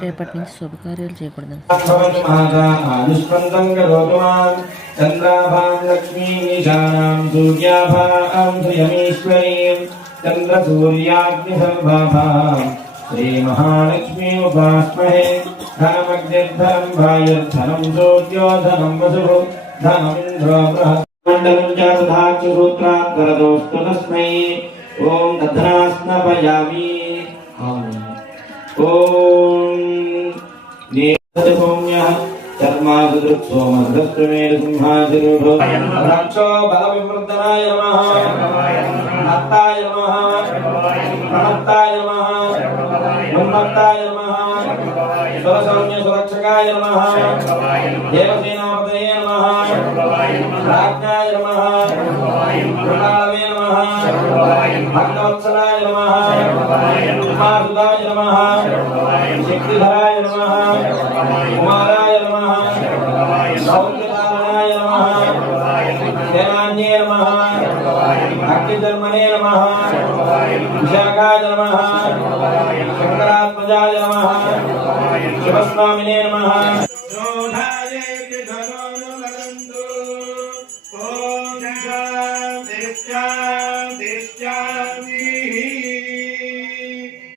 రేపటి నుంచి శుభకార్యాలు చేయకూడదు. శ్రీ మహాలక్ష్మీ ఉపాస్మహే ధనమగ్నిర్ధనం భాయర్ధనం సూర్యోధనం వసు ధనమింద్రో బృహత్మండలం చ సుధాచురుద్రాద్వరదోస్తు తస్మై ఓం తద్ధాస్నపయామి. ఓం నేత్రసౌమ్యః చర్మాసుదృక్సోమహృదస్త్రమేణ సింహాసిరూఢో రక్షో బలవివర్ధనాయ నమః అత్తాయ నమః ప్రణత్తాయ నమః ఉన్మత్తాయ నమః సురసౌమ్య సురక్షకాయ నమః దేవసేనాపతయే నమః రాజ్ఞాయ నమః మృణాళవే నమః భక్తవత్సలాయ నమః ఉమాసుదాయ నమః శక్తిధరాయ నమః కుమారాయ నమః సౌఖ్యదారణాయ నమః సేనాన్యే నమః అగ్నిధర్మణే నమః విశాఖాయ నమః శంకరాత్మజాయ నమః శివస్వామినే నమః.